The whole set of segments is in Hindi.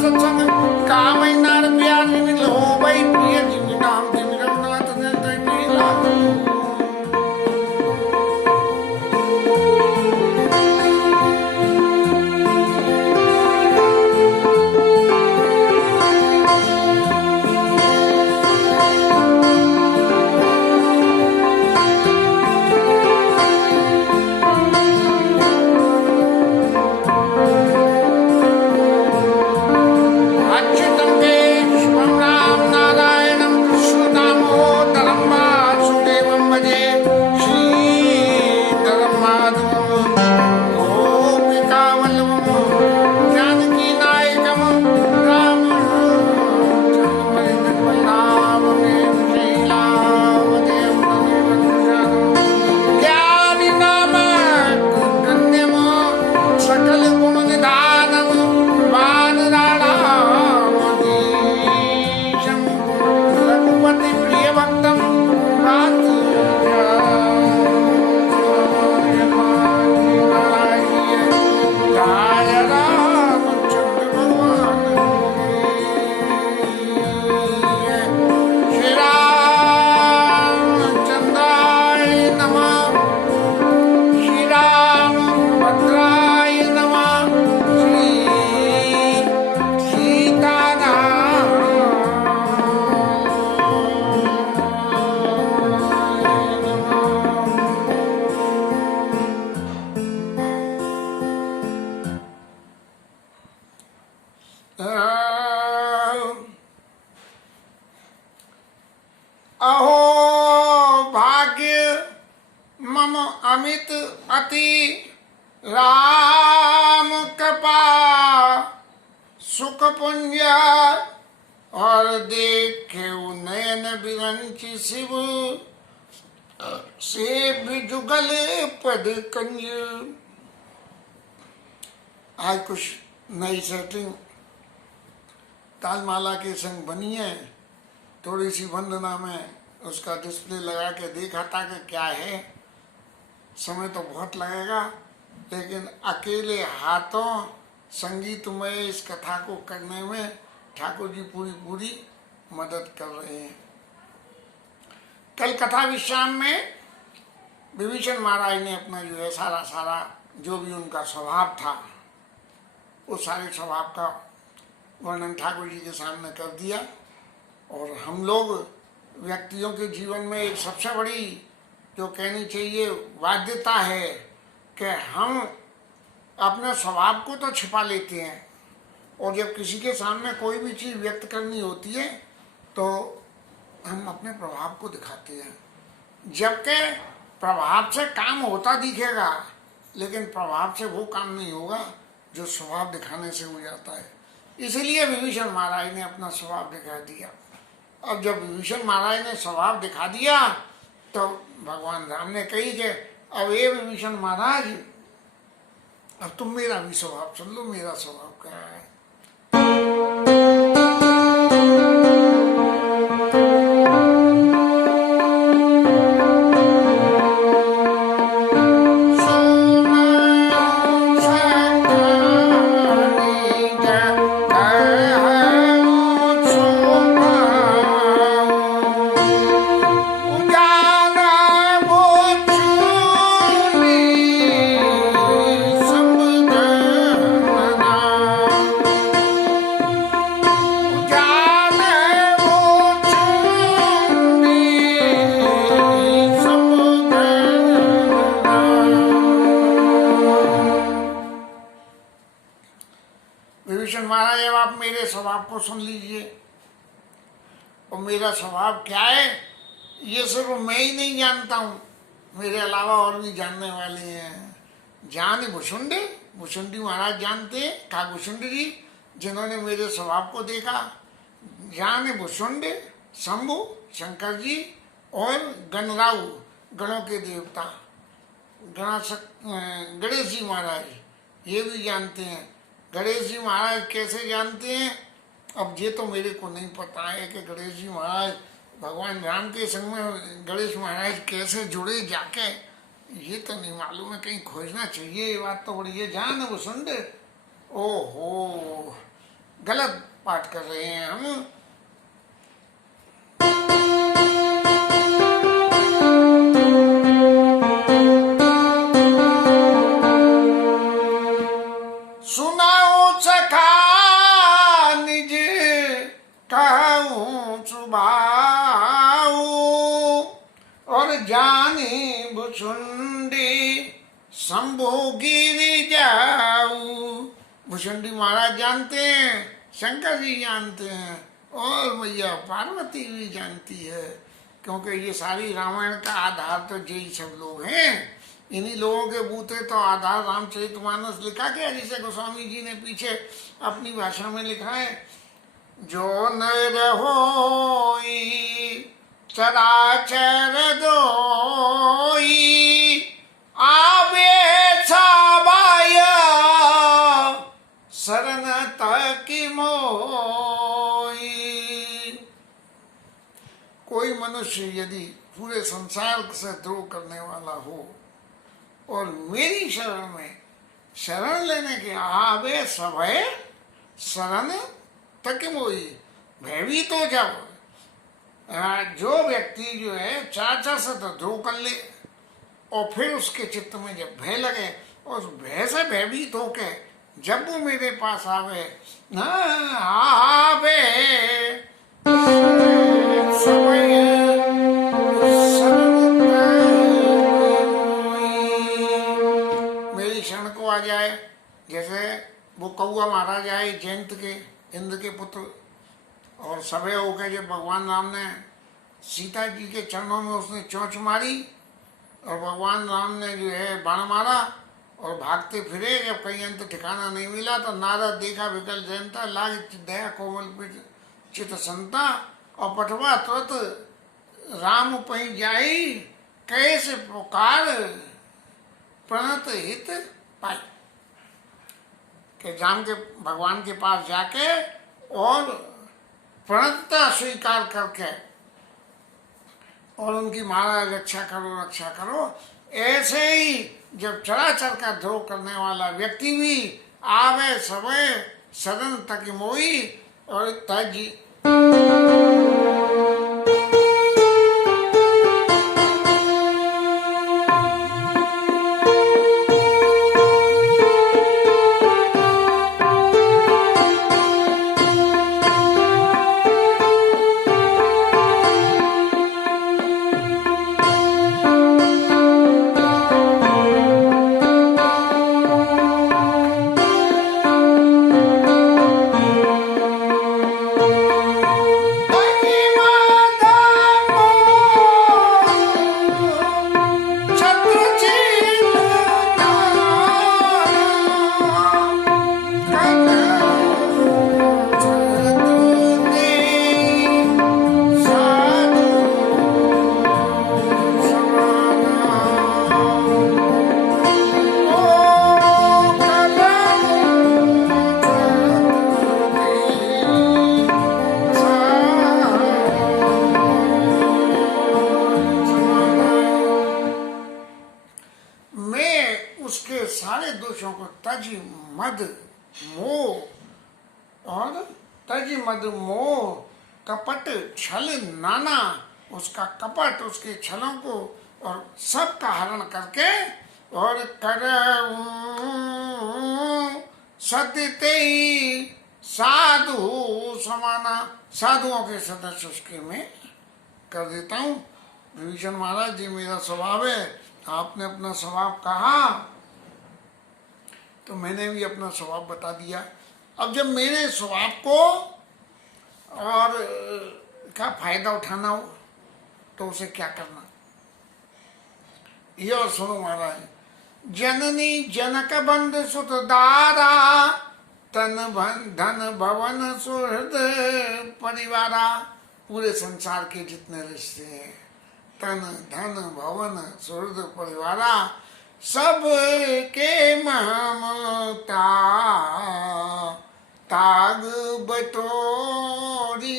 सत्संग काम नार प्यार लो भाई प्रिय जिन नाम जिन रघुनाथ ने मिला अहो भाग्य मम अमित अति राम कृपा सुख पुंज और देखे नयन बिरंच शिव से भी जुगल पद कंज। आज कुछ नई सेटिंग तालमाला के संग बनी है, थोड़ी सी वंदना में उसका डिस्प्ले लगा के देखा था कि क्या है। समय तो बहुत लगेगा, लेकिन अकेले हाथों संगीतमय इस कथा को करने में ठाकुर जी पूरी मदद कर रहे हैं। कल कथा विश्राम में विभीषण महाराज ने अपना जो है सारा जो भी उनका स्वभाव था, उस सारे स्वभाव का वर्णन ठाकुर जी के सामने कर दिया। और हम लोग व्यक्तियों के जीवन में एक सबसे बड़ी जो कहनी चाहिए बाध्यता है कि हम अपने स्वभाव को तो छिपा लेते हैं, और जब किसी के सामने कोई भी चीज़ व्यक्त करनी होती है तो हम अपने प्रभाव को दिखाते हैं। जबकि प्रभाव से काम होता दिखेगा, लेकिन प्रभाव से वो काम नहीं होगा जो स्वभाव दिखाने से हो जाता है। इसीलिए विभीषण महाराज ने अपना स्वभाव दिखा दिया। अब जब विभीषण महाराज ने स्वभाव दिखा दिया तो भगवान राम ने कही कि अब ये विभीषण महाराज, अब तुम मेरा भी स्वभाव सुन लो, मेरा स्वभाव क्या है। विभीषण महाराज, अब आप मेरे स्वभाव को सुन लीजिए। और मेरा स्वभाव क्या है ये सिर्फ मैं ही नहीं जानता हूँ, मेरे अलावा और भी जानने वाले हैं। जान भुषुंड, भुषुंडी महाराज जानते हैं, काकभूषुंड जी, जिन्होंने मेरे स्वभाव को देखा। जान भुषुंड, शंभु शंकर जी, और गणराऊ, गणों के देवता गणेश जी महाराज, ये भी जानते हैं। गणेश जी महाराज कैसे जानते हैं? अब ये तो मेरे को नहीं पता है कि गणेश जी महाराज भगवान राम के संग में गणेश महाराज कैसे जुड़े जाके, ये तो नहीं मालूम है, कहीं खोजना चाहिए। ये बात तो बड़ी है। जान भुषुंड, ओहो, गलत पाठ कर रहे हैं हम। सुनाओ सखा निज कहूँ सुभाऊ, और जानी भुसुंडी शंभु गिर जाऊ। भुसुंडी महाराज जानते हैं, शंकर जी जानते हैं, और मैया पार्वती भी जानती है, क्योंकि ये सारी रामायण का आधार तो यही सब लोग हैं। इन्हीं लोगों के बूते तो आधार रामचरितमानस लिखा गया, जिसे गोस्वामी जी ने पीछे अपनी भाषा में लिखा है। जो नर होई चराचर दोई, आवे साबाय शरण तक मोई। कोई मनुष्य यदि पूरे संसार से द्रोह करने वाला हो और मेरी शरण में शरण लेने के आवे सभय शरण तक मोई। भयभीत हो जाओ। जो व्यक्ति जो है चाचा से तो द्रोह कर ले, और फिर उसके चित्त में जब भय लगे, और उस भय से भयभीत होके जब वो मेरे पास आवे आवे मेरी शरण को आ जाए। जैसे वो कौआ मारा जाए जयंत के, इंद्र के पुत्र, और सभे होकर जब भगवान राम ने सीता जी के चरणों में उसने चोंच मारी, और भगवान राम ने जो है बाण मारा और भागते फिरे, जब कहीं अंत ठिकाना नहीं मिला तो नारद देखा विकल जयंता, लाग दया कोमल पिट चित संता, और पटवा तुरंत राम पही जाई, कैसे पुकार प्रणत हित पाई। कि राम के भगवान के पास जाके और प्रणतता स्वीकार करके और उनकी महाराज रक्षा करो रक्षा करो। ऐसे ही जब चराचर का द्रोह करने वाला व्यक्ति भी आवे सवे सदन तक मोई, और तज मद मोह और तज मद मोह कपट छल नाना, उसका कपट उसके छलों को और सब का हरण करके, और कर सदते ही साधु समाना, साधुओं के सदस्य उसके में कर देता हूँ। विभीषण महाराज जी मेरा स्वभाव है, आपने अपना स्वभाव कहा तो मैंने भी अपना स्वभाव बता दिया। अब जब मेरे स्वभाव को और का फायदा उठाना हो तो उसे क्या करना, ये और सुनो महाराज। जननी जनक बंध सुत दारा, तन धन भवन सुहृद परिवारा। पूरे संसार के जितने रिश्ते हैं, तन धन भवन सुहृद परिवारा, सब के ममता ताग बटोरी,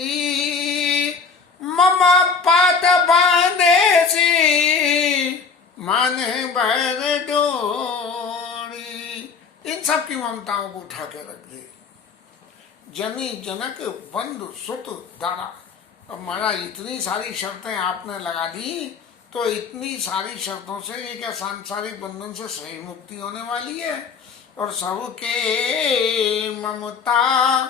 मम पात बांधे सी मन भर डोरी। इन सब की ममताओं को उठा के रख दे। जनी जनक बंधु सुत दारा। अब महाराज इतनी सारी शर्तें आपने लगा दी, तो इतनी सारी शर्तों से ये क्या सांसारिक बंधन से सही मुक्ति होने वाली है? और सबके ममता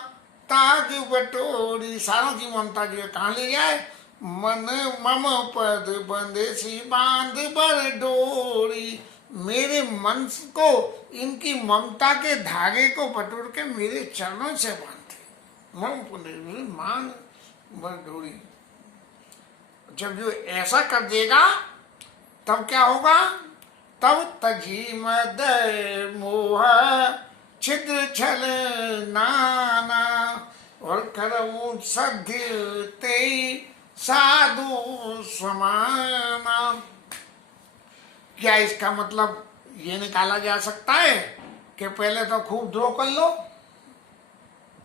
ताग बटोरी, सारों की ममता जो है कहाँ ले जाए? मन मम पद बंदे सी बांध बर डोरी। मेरे मन को इनकी ममता के धागे को बटोर के मेरे चरणों से बांधे। मम पद मान बर डोरी। जब जो ऐसा कर देगा तब क्या होगा? तब तजी मद मोह छिद्र छल नाना, और करऊं सद्य ते साधु समाना। क्या इसका मतलब ये निकाला जा सकता है कि पहले तो खूब द्रोह कर लो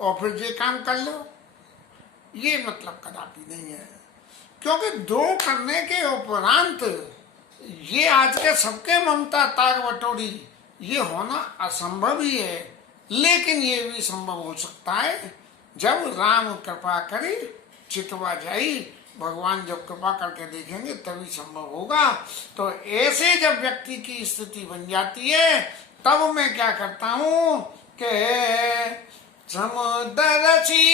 और फिर ये काम कर लो? ये मतलब कदापि नहीं है, क्योंकि द्रोह करने के उपरांत ये आज के सबके ममता ताग बटोरी ये होना असंभव ही है। लेकिन ये भी संभव हो सकता है जब राम कृपा करे चितवा जाई। भगवान जब कृपा करके देखेंगे तभी संभव होगा। तो ऐसे जब व्यक्ति की स्थिति बन जाती है तब मैं क्या करता हूँ कि समुदरसी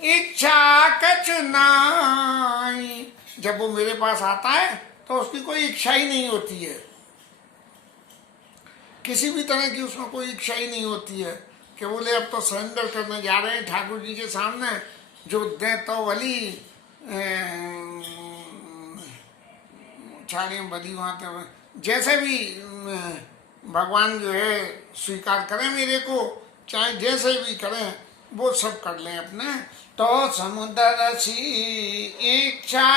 इच्छा कछु नाई। जब वो मेरे पास आता है तो उसकी कोई इच्छा ही नहीं होती है, किसी भी तरह की उसमें कोई इच्छा ही नहीं होती है कि बोले अब तो सरेंडर करने जा रहे हैं ठाकुर जी के सामने, जो दे तो भली छाड़ी बदी वहाँ जैसे भी भगवान जो है स्वीकार करें मेरे को, चाहे जैसे भी करें वो सब कर लें अपने। तो समुद्र सी इच्छा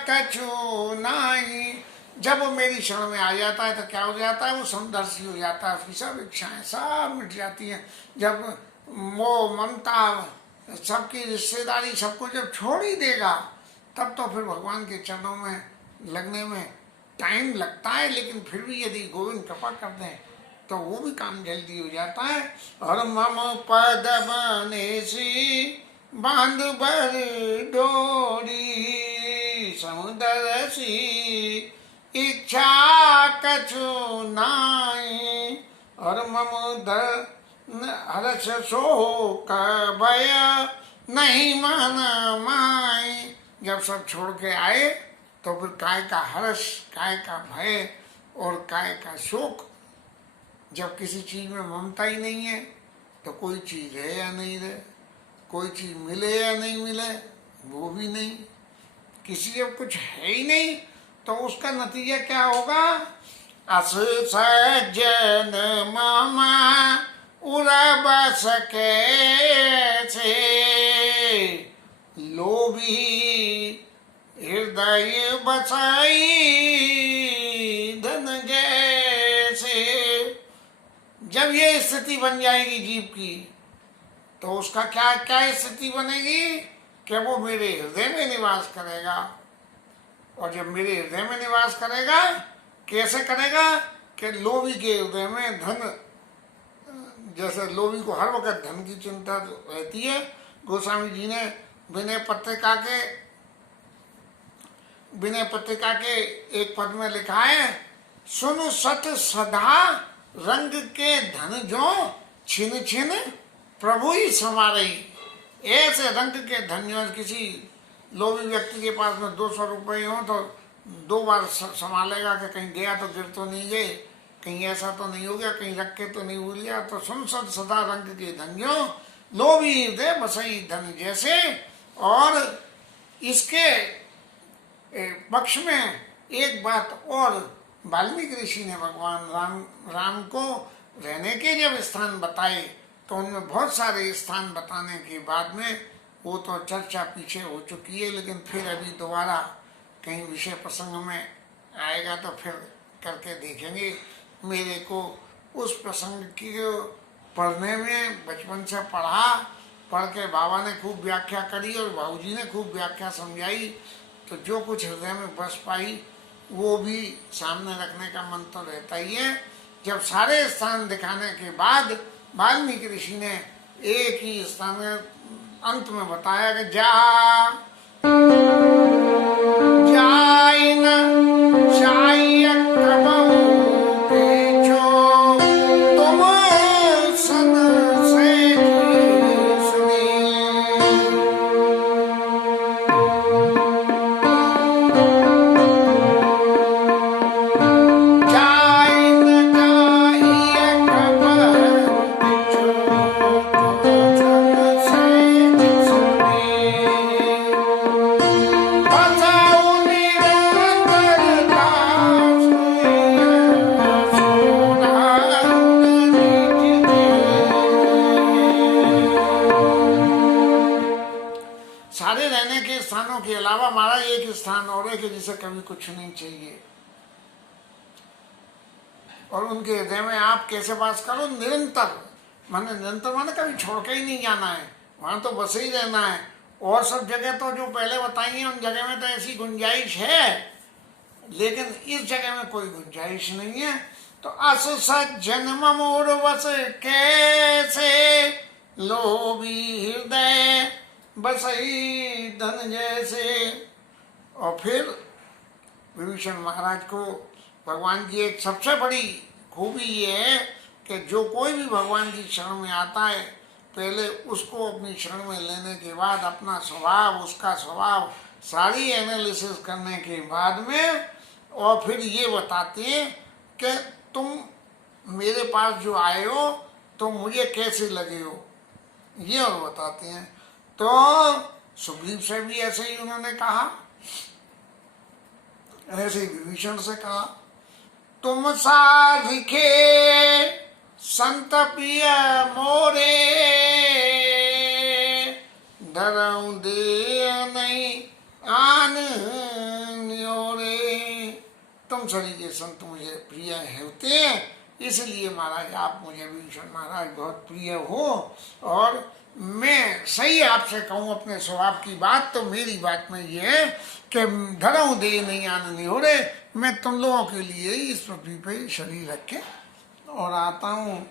कछु नहीं। जब वो मेरी शरण में आ जाता है तो क्या हो जाता है? वो समुदर्शी हो जाता है, उसकी सब इच्छाएं सब मिट जाती हैं। जब मोह ममता सबकी रिश्तेदारी सबको जब छोड़ ही देगा तब तो फिर भगवान के चरणों में लगने में टाइम लगता है, लेकिन फिर भी यदि गोविंद कृपा कर दें तो वो भी काम जल्दी हो जाता है। और मम पद बने सी बांध बर डोरी, समुद्र सी इच्छा कछु नाई। और मम हर्ष शोक भय नहीं मन माई। जब सब छोड़ के आए तो फिर काय का हर्ष, काय का भय और काय का शोक। जब किसी चीज में ममता ही नहीं है तो कोई चीज है या नहीं रहे, कोई चीज मिले या नहीं मिले वो भी नहीं। किसी जब कुछ है ही नहीं तो उसका नतीजा क्या होगा? अस सज्जन मामा उड़ब सके से, लोभी हृदय बसाई धन जैसे। जब ये स्थिति बन जाएगी जीव की तो उसका क्या क्या स्थिति बनेगी कि वो मेरे हृदय में निवास करेगा। और जब मेरे हृदय में निवास करेगा, कैसे करेगा? कि लोभी के हृदय में धन, जैसे लोभी को हर वक्त धन की चिंता रहती है। गोस्वामी जी ने विनय पत्रिका के एक पद में लिखा है, सुन सत सदा रंग के धन जो छिन छिन प्रभु ही समारई। ऐसे रंग के धन, किसी लोभी व्यक्ति के पास में 200 रुपये हो तो 2 बार संभालेगा कि कहीं गया तो गिर तो नहीं गए, कहीं ऐसा तो नहीं हो गया, कहीं रख के तो नहीं भूल गया। तो सुन सत सदा रंग के धन्यो लोभी हृदय बसई धन जैसे। और इसके पक्ष में एक बात और, वाल्मीकि ऋषि ने भगवान राम को रहने के जब स्थान बताए तो उनमें बहुत सारे स्थान बताने के बाद में वो तो चर्चा पीछे हो चुकी है, लेकिन फिर अभी दोबारा कहीं विषय प्रसंग में आएगा तो फिर करके देखेंगे। मेरे को उस प्रसंग की पढ़ने में बचपन से पढ़ के बाबा ने खूब व्याख्या करी और बाबूजी ने खूब व्याख्या समझाई, तो जो कुछ हृदय में बस पाई वो भी सामने रखने का मन तो रहता ही है। जब सारे स्थान दिखाने के बाद वाल्मीकि ऋषि ने एक ही स्थान में अंत में बताया कि जा जाय न चाहिए कबहू पीछो तुम सन से सुनी। सारे रहने के स्थानों के अलावा हमारा एक स्थान और है कि जिसे कभी कुछ नहीं चाहिए, और उनके हृदय में आप कैसे वास करो निरंतर, निरंतर माने कभी छोड़ के ही नहीं जाना है, वहां तो बस ही रहना है। और सब जगह तो जो पहले बताई है उन जगह में तो ऐसी गुंजाइश है, लेकिन इस जगह में कोई गुंजाइश नहीं है। तो अस सज्जन मोर बस कैसे लोभी हृदय बसई धन जैसे। और फिर विभीषण महाराज को भगवान की एक सबसे बड़ी खूबी ये है कि जो कोई भी भगवान की शरण में आता है, पहले उसको अपनी शरण में लेने के बाद अपना स्वभाव, उसका स्वभाव सारी एनालिसिस करने के बाद में, और फिर ये बताते हैं कि तुम मेरे पास जो आए हो तो मुझे कैसे लगे हो, ये और बताते हैं। तो सुग्रीव से भी ऐसे ही उन्होंने कहा, ऐसे ही विभीषण से कहा, तुम साधिके संत प्रिय मोरे डरऊ दे नहीं आन न्योरे। तुम सभी के संत मुझे प्रिय होते हैं, इसलिए महाराज आप मुझे विभीषण महाराज बहुत प्रिय हो। और मैं सही आपसे कहूँ अपने स्वभाव की बात, तो मेरी बात में ये है कि धरऊ दे नहीं आनंद हो रहे, मैं तुम लोगों के लिए इस पृथ्वी पे शरीर रख के और आता हूँ।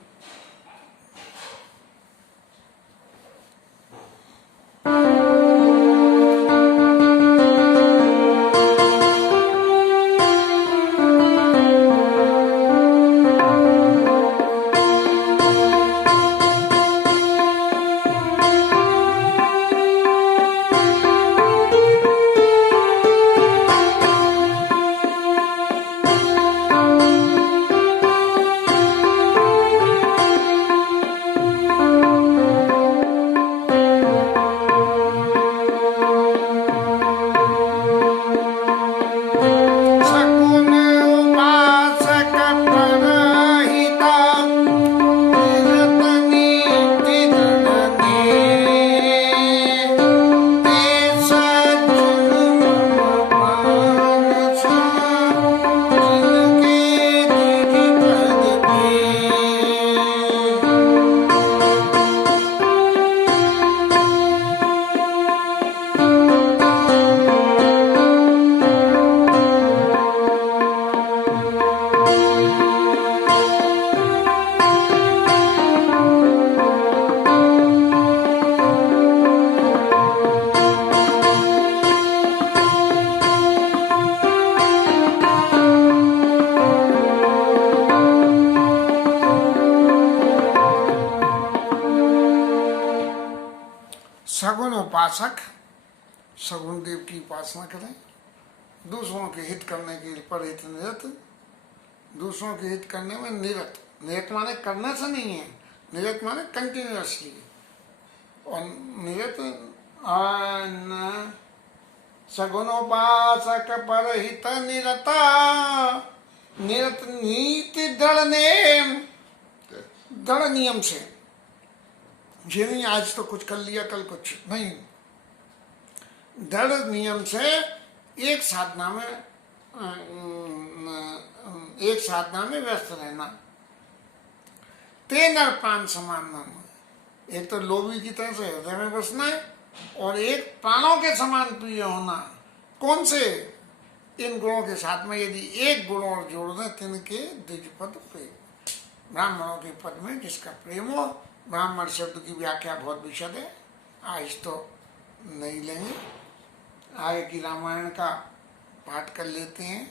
सगुन उपासक सगुन देव की उपासना करें, दूसरों के हित करने के पर हित निरत, दूसरों के हित करने में निरत। निरत माने करने से नहीं है, निरत माने कंटिन्यूअसली। और निरत सगुन उपासक पर हित निरता, निरत नीति दृढ़ नियम से। ये नहीं आज तो कुछ कर लिया कल कुछ नहीं, दृढ़ नियम से एक साधना में व्यस्त रहना। ते नर प्राण समान नाम, एक तो लोभी की तरह से हृदय में बसना है, और एक प्राणों के समान प्रिय होना। कौन से? इन गुणों के साथ में यदि एक गुण और जोड़ दें, तिनके द्विज पद प्रेम, ब्राह्मणों के पद में जिसका प्रेम हो ब्राह्मण शब्द की व्याख्या बहुत विशद है, आज तो नहीं लेंगे। आगे की रामायण का पाठ कर लेते हैं।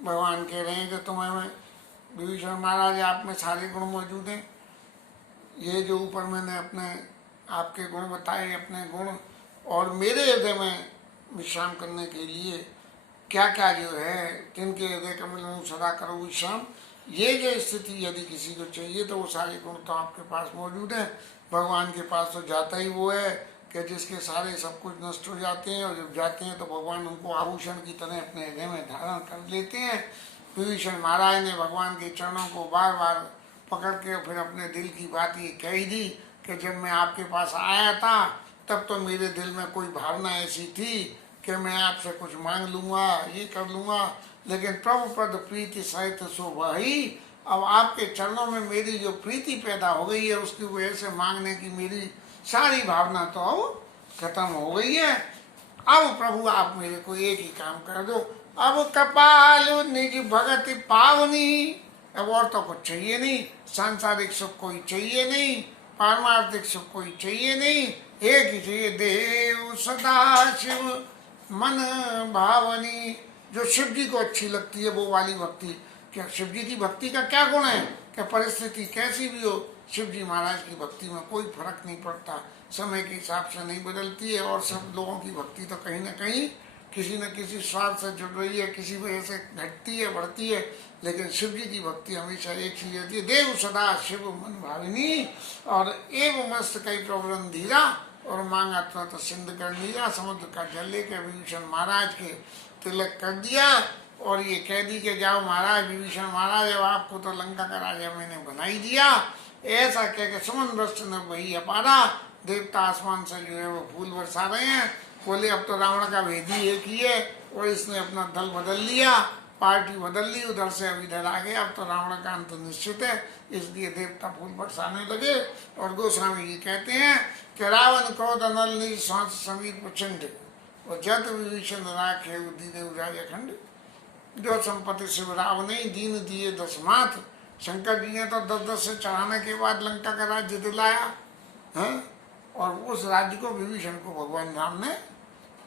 भगवान कह रहे हैं कि तुम्हें में विभीषण महाराज आप में सारे गुण मौजूद हैं। ये जो ऊपर मैंने अपने आपके गुण बताए, अपने गुण, और मेरे हृदय में विश्राम करने के लिए क्या क्या जो है, जिनके हृदय कमल में सदा करो विश्राम, ये जो स्थिति यदि किसी को चाहिए तो वो सारे गुण तो आपके पास मौजूद है। भगवान के पास तो जाता ही वो है कि जिसके सारे सब कुछ नष्ट हो जाते हैं और जब जाते हैं तो भगवान उनको आभूषण की तरह अपने हृदय में धारण कर लेते हैं। विभीषण महाराज ने भगवान के चरणों को बार बार पकड़ के फिर अपने दिल की बात ये कही दी कि जब मैं आपके पास आया था तब तो मेरे दिल में कोई भावना ऐसी थी कि मैं आपसे कुछ मांग लूँगा, ये कर लूँगा, लेकिन प्रभु पद प्रीति सहित सो वही। अब आपके चरणों में मेरी जो प्रीति पैदा हो गई है उसकी वजह से मांगने की मेरी सारी भावना तो अब खत्म हो गई है। अब प्रभु आप मेरे को एक ही काम कर दो, अब कपाल निज भगत पावनी। अब और तो कुछ चाहिए नहीं, सांसारिक सुख कोई चाहिए नहीं, पारमार्थिक सुख कोई चाहिए नहीं, एक ही चाहिए देव सदा शिव मन भावनी। जो शिव जी को अच्छी लगती है वो वाली भक्ति। क्या शिव जी की भक्ति का क्या गुण है कि परिस्थिति कैसी भी हो शिव जी महाराज की भक्ति में कोई फर्क नहीं पड़ता, समय के हिसाब से नहीं बदलती है। और सब लोगों की भक्ति तो कहीं ना कहीं किसी न किसी स्वार्थ से जुड़ रही है, किसी वजह से घटती है, बढ़ती है, लेकिन शिव जी की भक्ति हमेशा एक ही रहती है। देव सदा शिव मन भाविनी और एव मस्त कई प्रवरन धीरा और मांगा तो सिंध कर नीरा। समुद्र का जल लेकर विभीषण महाराज के तिलक कर दिया और ये कह दी कि जाओ महाराज, विभीषण महाराज अब आपको तो लंका का राजा मैंने बना ही दिया। ऐसा कह के सुमन वृष्टि ने वही अपारा। देवता आसमान से जो है वो फूल बरसा रहे हैं। बोले अब तो रावण का भेदी एक ही है और इसने अपना दल बदल लिया, पार्टी बदल ली, उधर से अब इधर आ गए, अब तो रावण का अंत निश्चित है। इसलिए देवता फूल बरसाने लगे। और गोस्वामी जी कहते हैं कि रावण क्रोध अनल निज सांस समीर प्रचंड और जत विभीषण राखे दीने राजखंड। जो संपत्ति शिव राव ने दीन दिए 10 माथ। शंकर जी ने तो 10-10 से चढ़ाने के बाद लंका का राज्य दिलाया है। और उस राज्य को विभीषण को भगवान राम ने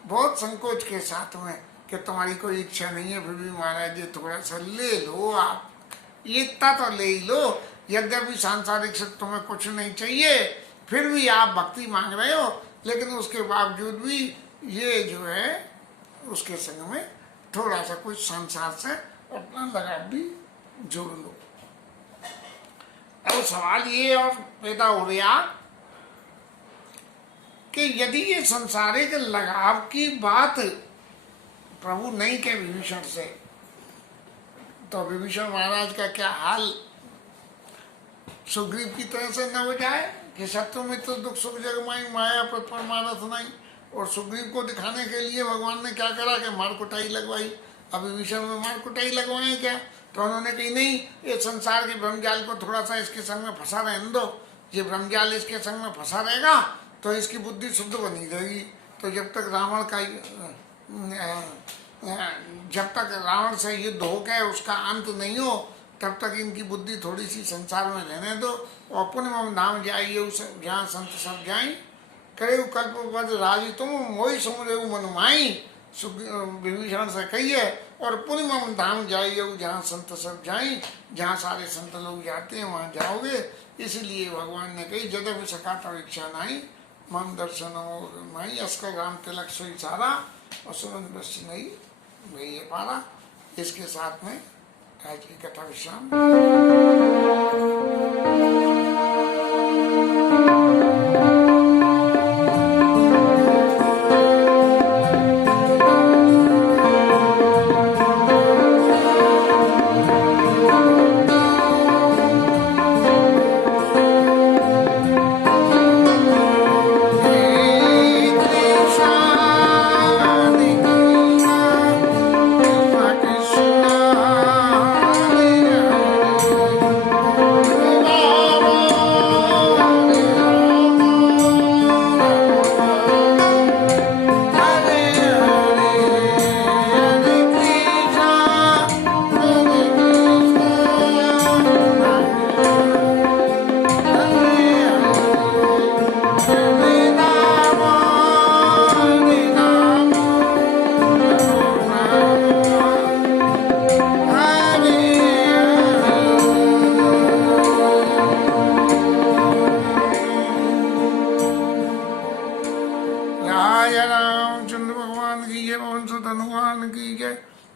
बहुत संकोच के साथ में कि तुम्हारी कोई इच्छा नहीं है फिर भी महाराज जी थोड़ा सा ले लो, आप इतना तो ले ही लो। यद्यपि सांसारिक से तुम्हें कुछ नहीं चाहिए फिर भी आप भक्ति मांग रहे हो, लेकिन उसके बावजूद भी ये जो है उसके संग में थोड़ा सा कुछ संसार से अपना लगाव भी जोड़ लो। अब सवाल ये और पैदा हो गया कि यदि ये संसारिक लगाव की बात प्रभु नहीं के विभीषण से, तो विभीषण महाराज का क्या हाल सुग्रीव की तरह से न हो जाए कि शत्रु मित्र दुख सुख जगमाई माया पर मानस नहीं। और सुग्रीव को दिखाने के लिए भगवान ने क्या करा कि मार कुटाई लगवाई। अब विभीषण में मार कुटाई लगवाए क्या? तो उन्होंने कही नहीं, ये संसार के ब्रह्मजाल को थोड़ा सा इसके संग में फंसा रहने दो। ये ब्रह्मजाल इसके संग में फंसा रहेगा तो इसकी बुद्धि शुद्ध बनी रहेगी। तो जब तक रावण का जब तक रावण से युद्ध हो गए उसका अंत नहीं हो तब तक इनकी बुद्धि थोड़ी सी संसार में रहने दो। और पुण्य धाम जाइए जहाँ संत सब जाई करे कल्प पद राजी तुम मोहि सुमरे मनमाई। विभीषण से कहिए और पुण्य धाम जाइए जहाँ संत सब जाई, जहाँ सारे संत लोग जाते हैं वहाँ जाओगे। इसलिए भगवान ने कही जदपि सका तो इच्छा नहीं मम दर्शन माई अस्कर राम तिलक सोई सारा और सुमन बस नहीं भैया पारा। इसके साथ में आज की कथा विश्राम।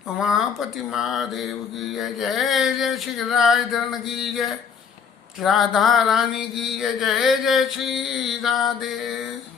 उमापति महादेव की जय। जय जय श्री राजधरण की जय। राधा रानी की जय। जय जय श्री राधे।